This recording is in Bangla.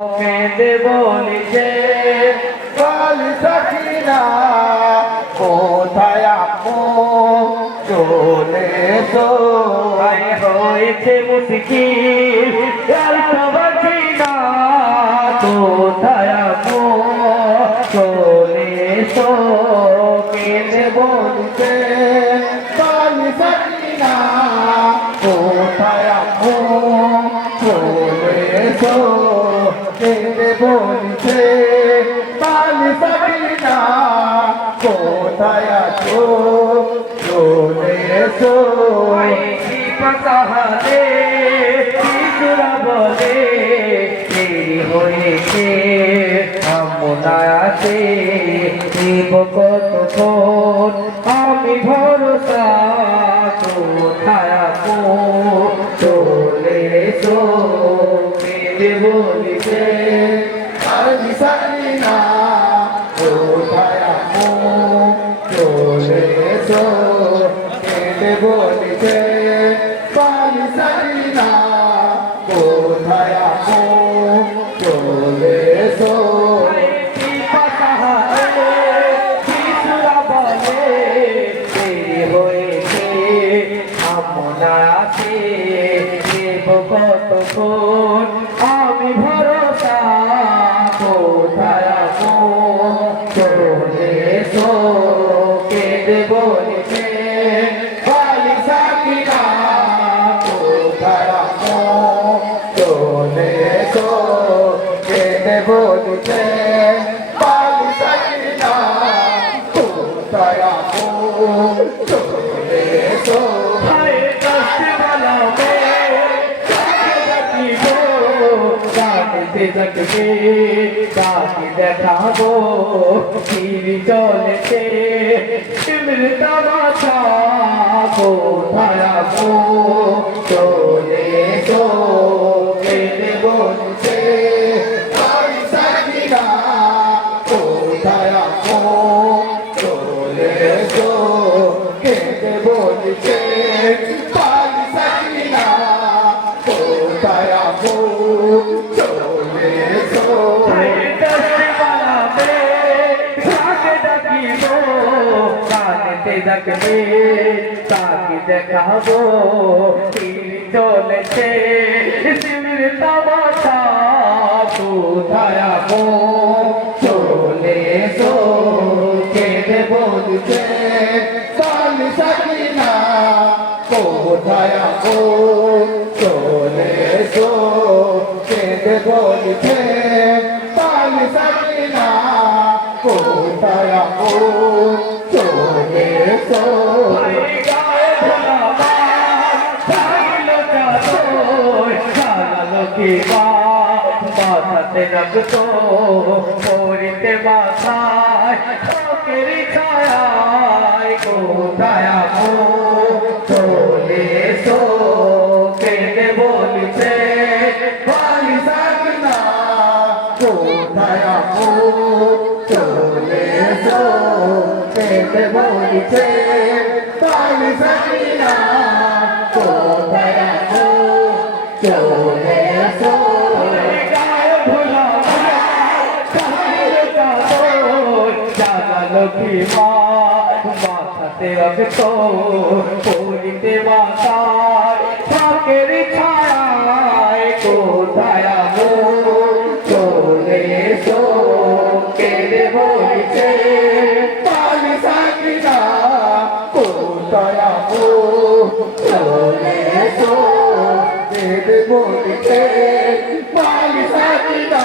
কেঁদে বলিছে কালি সাকিনা কোথায় আপু চলে তো আয় হয়েছে মুশকিল বাঁচি না কোথায় আপু চলে তো কেঁদে বলছে কালি সাকিনা কোথায় আপু চলে তো কেঁদে বলছে কালি সাকিনা কোথায় আছো চলে এসো পাতাহারে শিশুরা বলে দেরি হয়েছে আমনায় আছে দেব কতক্ষণ আমি ভরসা কোথায় আপু চলে এসো কেঁদে বলিছে কালি সাকিনা কোথায় আপু চলে এসো কেঁদে বলছে কালি সাকিনা কোথায় আপু চলে এসো আমি ভরসা কোথায় আপু চলে এসো কেঁদে বলিছে কালি সাকিনা কোথায় আপু চলে এসো কেঁদে বলছে কালি সাকিনা কোথায় আপু চলে এসো হায় কষ্টে বলবে দেখবে তাকে দেখাবো টিভি চলেছে মৃতা মাথা কোথায় আপু চলে এসো কেঁদে বলছে কালি সাকিনা কোথায় আপু চলে এসো কেঁদে বলছে কালি সাকিনা কোথায় আপু চলে এসো দেখবে তাকে দেখাবো টিভি চলেছে শিবির তামাশা কোথায় আপু চলে এসো কেঁদে বলছে কালি সাকিনা কোথায় আপু চলে এসো কেঁদে বলছে কালি সাকিনা কোথায় আপু চলে এসো মাথাতে রাখতো পরিতে মাথায় চোখের ছায় কোথায় আপু চলে এসো কেঁদে বলছে কালি সাকিনা কোথায় আপু চলে এসো কেঁদে বলছে কালি সাকিনা কোথায় আপু চলে এসো লক্ষ্মী মা মাথাতে রাখতো পরিতে মাথায় থাকের ছায় কোথায় আপু চলে এসো কেঁদে বলছে কালি সাকিনা কোথায় আপু চলে এসো কেঁদে বলছে কালি সাকিনা